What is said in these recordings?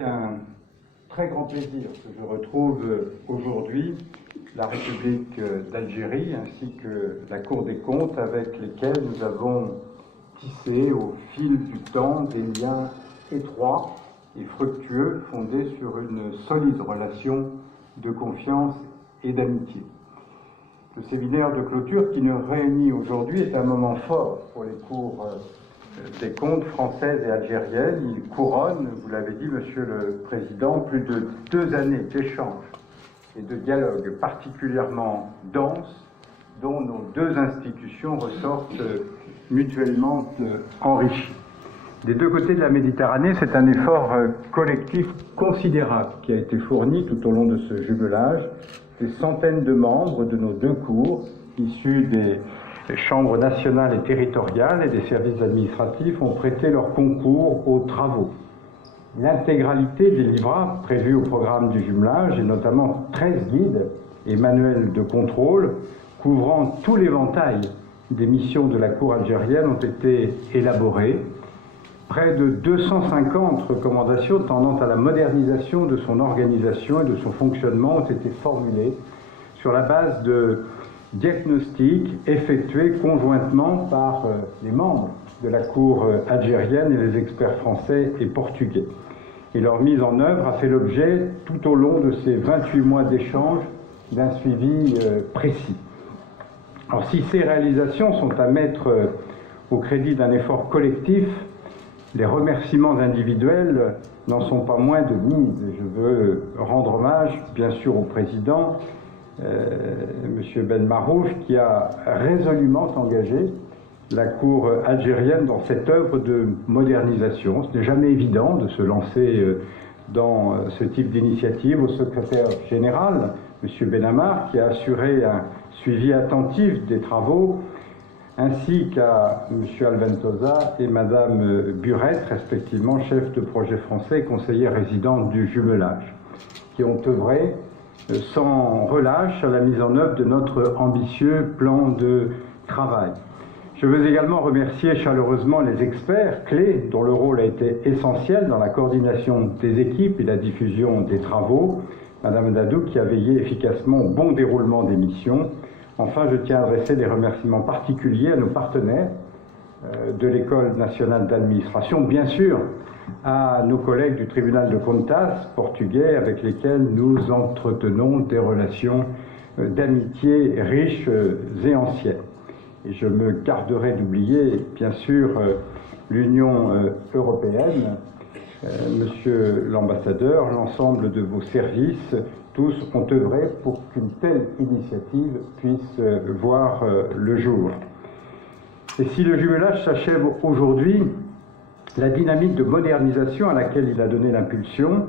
C'est un très grand plaisir que je retrouve aujourd'hui la République d'Algérie ainsi que la Cour des comptes avec lesquelles nous avons tissé au fil du temps des liens étroits et fructueux fondés sur une solide relation de confiance et d'amitié. Le séminaire de clôture qui nous réunit aujourd'hui est un moment fort pour les cours des comptes françaises et algériennes. Il couronne, vous l'avez dit, Monsieur le Président, plus de 2 années d'échanges et de dialogues particulièrement denses, dont nos 2 institutions ressortent mutuellement enrichies. Des 2 côtés de la Méditerranée, c'est un effort collectif considérable qui a été fourni tout au long de ce jumelage. Des centaines de membres de nos 2 cours, issus des chambres nationales et territoriales et des services administratifs, ont prêté leur concours aux travaux. L'intégralité des livrables prévus au programme du jumelage, et notamment 13 guides et manuels de contrôle, couvrant tout l'éventail des missions de la Cour algérienne, ont été élaborés. Près de 250 recommandations tendant à la modernisation de son organisation et de son fonctionnement ont été formulées sur la base de diagnostics effectués conjointement par les membres de la Cour algérienne et les experts français et portugais. Et leur mise en œuvre a fait l'objet, tout au long de ces 28 mois d'échanges, d'un suivi précis. Alors, si ces réalisations sont à mettre au crédit d'un effort collectif, les remerciements individuels n'en sont pas moins de mise. Je veux rendre hommage, bien sûr, au président, M. Ben Marouf, qui a résolument engagé la Cour algérienne dans cette œuvre de modernisation. Ce n'est jamais évident de se lancer dans ce type d'initiative. Au secrétaire général, M. Benamar, qui a assuré un suivi attentif des travaux, ainsi qu'à M. Alventosa et Mme Burette, respectivement chef de projet français et conseillère résidente du jumelage, qui ont œuvré sans relâche à la mise en œuvre de notre ambitieux plan de travail. Je veux également remercier chaleureusement les experts clés dont le rôle a été essentiel dans la coordination des équipes et la diffusion des travaux, Mme Dadou qui a veillé efficacement au bon déroulement des missions. Enfin, je tiens à adresser des remerciements particuliers à nos partenaires de l'École nationale d'administration, bien sûr à nos collègues du tribunal de Contas portugais avec lesquels nous entretenons des relations d'amitié riches et anciennes. Et je me garderai d'oublier, bien sûr, l'Union européenne, Monsieur l'ambassadeur, l'ensemble de vos services. Tous ont œuvré pour qu'une telle initiative puisse voir le jour. Et si le jumelage s'achève aujourd'hui, la dynamique de modernisation à laquelle il a donné l'impulsion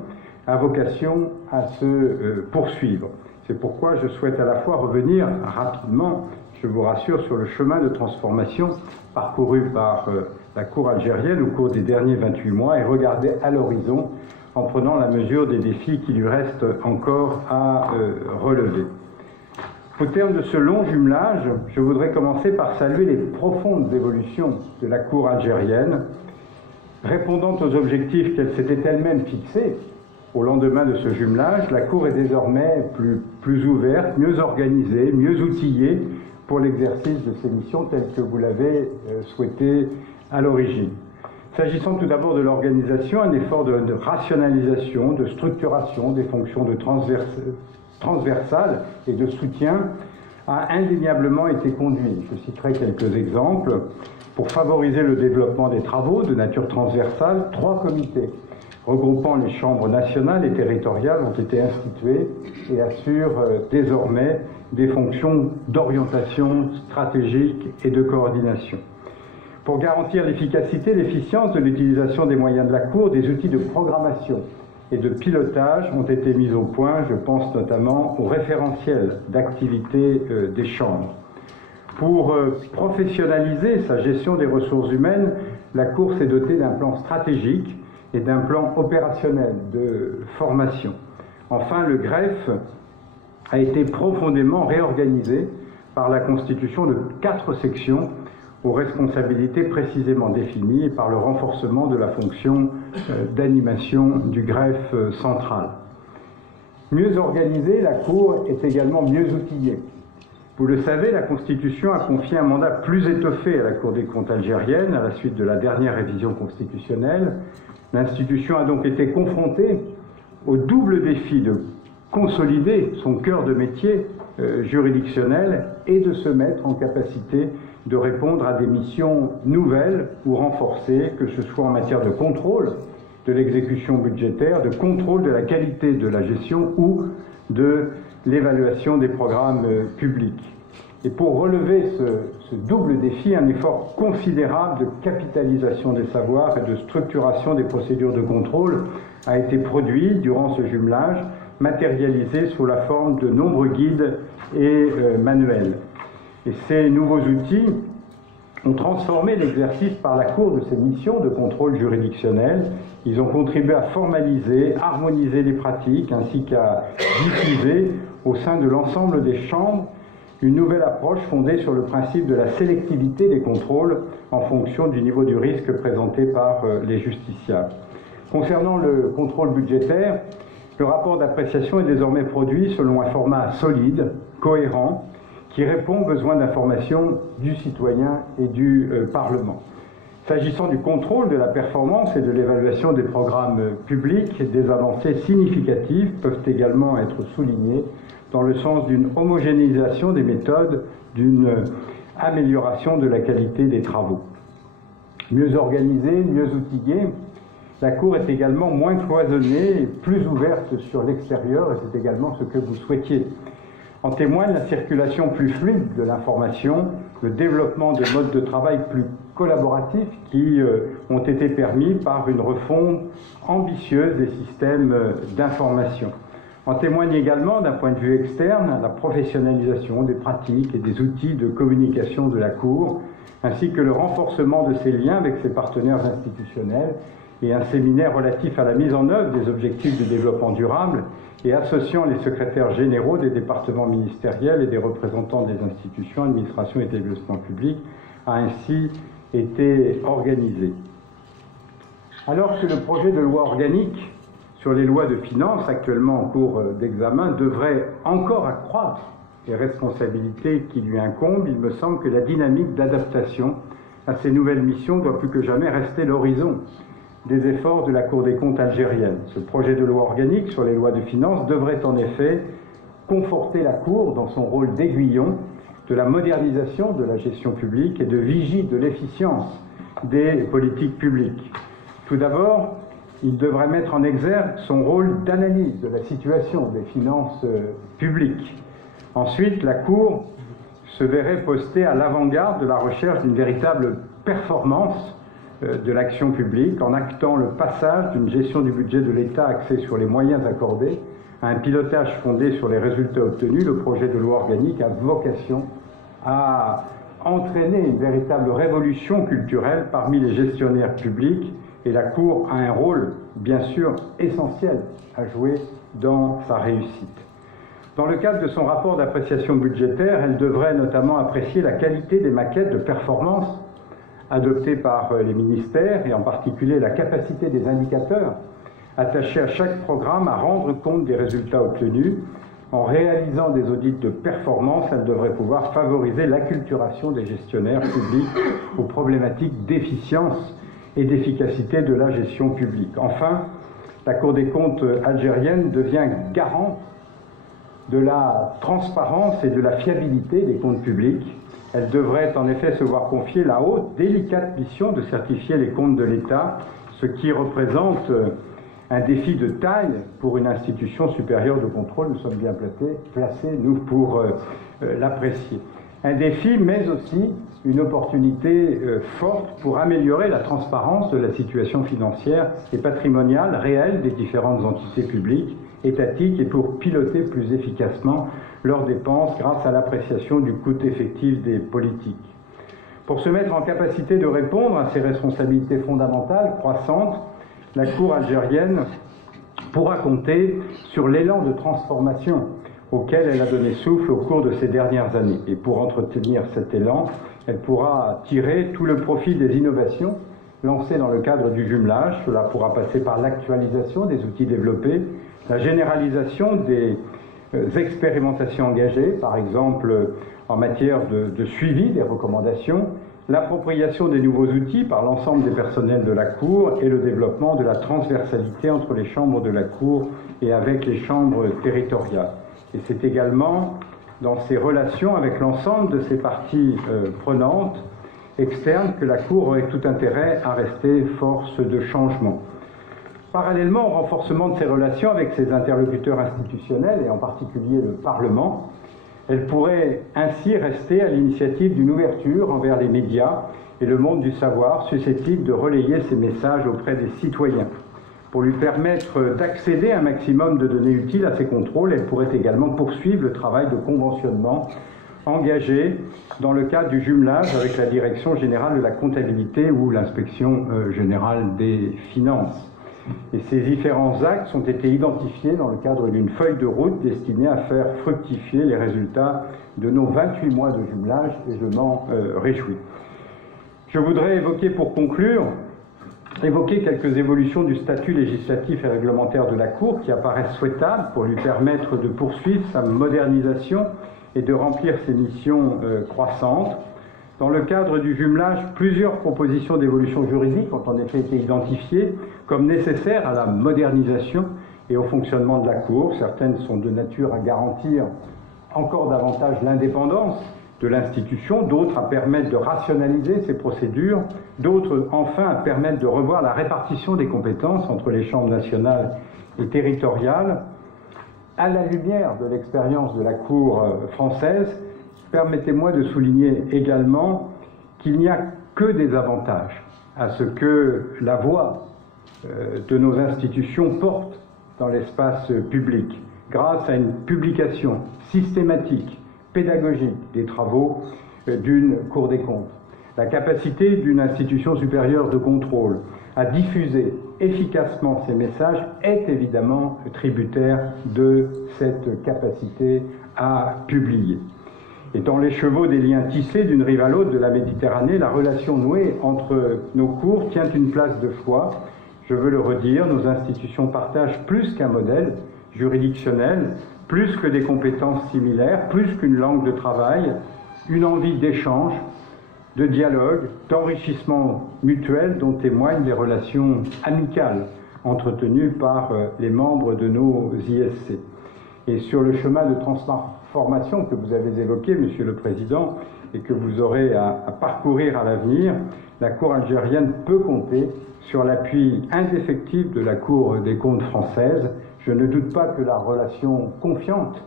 a vocation à se poursuivre. C'est pourquoi je souhaite à la fois revenir rapidement, je vous rassure, sur le chemin de transformation parcouru par la Cour algérienne au cours des derniers 28 mois et regarder à l'horizon en prenant la mesure des défis qui lui restent encore à relever. Au terme de ce long jumelage, je voudrais commencer par saluer les profondes évolutions de la Cour algérienne, répondant aux objectifs qu'elle s'était elle-même fixés. Au lendemain de ce jumelage, la Cour est désormais plus ouverte, mieux organisée, mieux outillée pour l'exercice de ses missions telles que vous l'avez souhaité à l'origine. S'agissant tout d'abord de l'organisation, un effort de rationalisation, de structuration des fonctions transversales et de soutien a indéniablement été conduit. Je citerai quelques exemples. Pour favoriser le développement des travaux de nature transversale, 3 comités regroupant les chambres nationales et territoriales ont été institués et assurent désormais des fonctions d'orientation stratégique et de coordination. Pour garantir l'efficacité et l'efficience de l'utilisation des moyens de la Cour, des outils de programmation et de pilotage ont été mis au point. Je pense notamment au référentiel d'activité des chambres. Pour professionnaliser sa gestion des ressources humaines, la Cour s'est dotée d'un plan stratégique et d'un plan opérationnel de formation. Enfin, le greffe a été profondément réorganisé par la constitution de 4 sections aux responsabilités précisément définies et par le renforcement de la fonction d'animation du greffe central. Mieux organisée, la Cour est également mieux outillée. Vous le savez, la Constitution a confié un mandat plus étoffé à la Cour des comptes algérienne à la suite de la dernière révision constitutionnelle. L'institution a donc été confrontée au double défi de consolider son cœur de métier juridictionnel et de se mettre en capacité de répondre à des missions nouvelles ou renforcées, que ce soit en matière de contrôle de l'exécution budgétaire, de contrôle de la qualité de la gestion ou de l'évaluation des programmes publics. Et pour relever ce double défi, un effort considérable de capitalisation des savoirs et de structuration des procédures de contrôle a été produit durant ce jumelage, matérialisé sous la forme de nombreux guides et manuels. Et ces nouveaux outils ont transformé l'exercice par la Cour de ses missions de contrôle juridictionnel. Ils ont contribué à formaliser, harmoniser les pratiques, ainsi qu'à diffuser au sein de l'ensemble des chambres une nouvelle approche fondée sur le principe de la sélectivité des contrôles en fonction du niveau du risque présenté par les justiciables. Concernant le contrôle budgétaire, le rapport d'appréciation est désormais produit selon un format solide, cohérent, qui répond aux besoins d'information du citoyen et du Parlement. S'agissant du contrôle de la performance et de l'évaluation des programmes publics, des avancées significatives peuvent également être soulignées dans le sens d'une homogénéisation des méthodes, d'une amélioration de la qualité des travaux. Mieux organisée, mieux outillée, la Cour est également moins cloisonnée et plus ouverte sur l'extérieur, et c'est également ce que vous souhaitiez. En témoigne la circulation plus fluide de l'information, le développement de modes de travail plus collaboratifs qui ont été permis par une refonte ambitieuse des systèmes d'information. En témoigne également, d'un point de vue externe, la professionnalisation des pratiques et des outils de communication de la Cour, ainsi que le renforcement de ses liens avec ses partenaires institutionnels et un séminaire relatif à la mise en œuvre des objectifs de développement durable et associant les secrétaires généraux des départements ministériels et des représentants des institutions, administrations et développement public a ainsi été organisé. Alors que le projet de loi organique sur les lois de finances, actuellement en cours d'examen, devrait encore accroître les responsabilités qui lui incombent, il me semble que la dynamique d'adaptation à ces nouvelles missions doit plus que jamais rester l'horizon des efforts de la Cour des comptes algérienne. Ce projet de loi organique sur les lois de finances devrait en effet conforter la Cour dans son rôle d'aiguillon de la modernisation de la gestion publique et de vigie de l'efficience des politiques publiques. Tout d'abord, il devrait mettre en exergue son rôle d'analyse de la situation des finances publiques. Ensuite, la Cour se verrait postée à l'avant-garde de la recherche d'une véritable performance de l'action publique en actant le passage d'une gestion du budget de l'État axée sur les moyens accordés à un pilotage fondé sur les résultats obtenus. Le projet de loi organique a vocation à entraîner une véritable révolution culturelle parmi les gestionnaires publics et la Cour a un rôle, bien sûr, essentiel à jouer dans sa réussite. Dans le cadre de son rapport d'appréciation budgétaire, elle devrait notamment apprécier la qualité des maquettes de performance adoptées par les ministères et en particulier la capacité des indicateurs attachés à chaque programme à rendre compte des résultats obtenus. En réalisant des audits de performance, elle devrait pouvoir favoriser l'acculturation des gestionnaires publics aux problématiques d'efficience et d'efficacité de la gestion publique. Enfin, la Cour des comptes algérienne devient garante de la transparence et de la fiabilité des comptes publics. Elle devrait en effet se voir confier la haute, délicate mission de certifier les comptes de l'État, ce qui représente un défi de taille pour une institution supérieure de contrôle. Nous sommes bien placés, nous, pour l'apprécier. Un défi, mais aussi une opportunité forte pour améliorer la transparence de la situation financière et patrimoniale réelle des différentes entités publiques, étatiques, et pour piloter plus efficacement leurs dépenses grâce à l'appréciation du coût effectif des politiques. Pour se mettre en capacité de répondre à ces responsabilités fondamentales croissantes, la Cour algérienne pourra compter sur l'élan de transformation auquel elle a donné souffle au cours de ces dernières années. Et pour entretenir cet élan, elle pourra tirer tout le profit des innovations lancées dans le cadre du jumelage. Cela pourra passer par l'actualisation des outils développés, la généralisation des expérimentations engagées, par exemple en matière de suivi des recommandations, l'appropriation des nouveaux outils par l'ensemble des personnels de la Cour et le développement de la transversalité entre les chambres de la Cour et avec les chambres territoriales. Et c'est également dans ces relations avec l'ensemble de ces parties prenantes externes que la Cour aurait tout intérêt à rester force de changement. Parallèlement au renforcement de ses relations avec ses interlocuteurs institutionnels, et en particulier le Parlement, elle pourrait ainsi rester à l'initiative d'une ouverture envers les médias et le monde du savoir susceptible de relayer ses messages auprès des citoyens. Pour lui permettre d'accéder à un maximum de données utiles à ses contrôles, elle pourrait également poursuivre le travail de conventionnement engagé dans le cadre du jumelage avec la Direction générale de la comptabilité ou l'Inspection générale des finances. Et ces différents axes ont été identifiés dans le cadre d'une feuille de route destinée à faire fructifier les résultats de nos 28 mois de jumelage, et je m'en réjouis. Je voudrais évoquer, pour conclure, quelques évolutions du statut législatif et réglementaire de la Cour qui apparaissent souhaitables pour lui permettre de poursuivre sa modernisation et de remplir ses missions croissantes. Dans le cadre du jumelage, plusieurs propositions d'évolution juridique ont en effet été identifiées comme nécessaires à la modernisation et au fonctionnement de la Cour. Certaines sont de nature à garantir encore davantage l'indépendance de l'institution, d'autres à permettre de rationaliser ses procédures, d'autres enfin à permettre de revoir la répartition des compétences entre les chambres nationales et territoriales. À la lumière de l'expérience de la Cour française, permettez-moi de souligner également qu'il n'y a que des avantages à ce que la voix de nos institutions porte dans l'espace public, grâce à une publication systématique, pédagogique des travaux d'une Cour des comptes. La capacité d'une institution supérieure de contrôle à diffuser efficacement ces messages est évidemment tributaire de cette capacité à publier. Étant l'écheveau des liens tissés d'une rive à l'autre de la Méditerranée, la relation nouée entre nos cours tient une place de choix. Je veux le redire, nos institutions partagent plus qu'un modèle juridictionnel, plus que des compétences similaires, plus qu'une langue de travail, une envie d'échange, de dialogue, d'enrichissement mutuel dont témoignent les relations amicales entretenues par les membres de nos ISC. Et sur le chemin de transformation que vous avez évoqué, Monsieur le Président, et que vous aurez à parcourir à l'avenir, la Cour algérienne peut compter sur l'appui indéfectible de la Cour des comptes française. Je ne doute pas que la relation confiante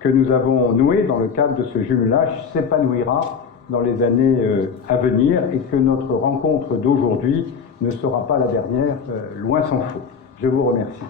que nous avons nouée dans le cadre de ce jumelage s'épanouira dans les années à venir et que notre rencontre d'aujourd'hui ne sera pas la dernière, loin s'en faut. Je vous remercie.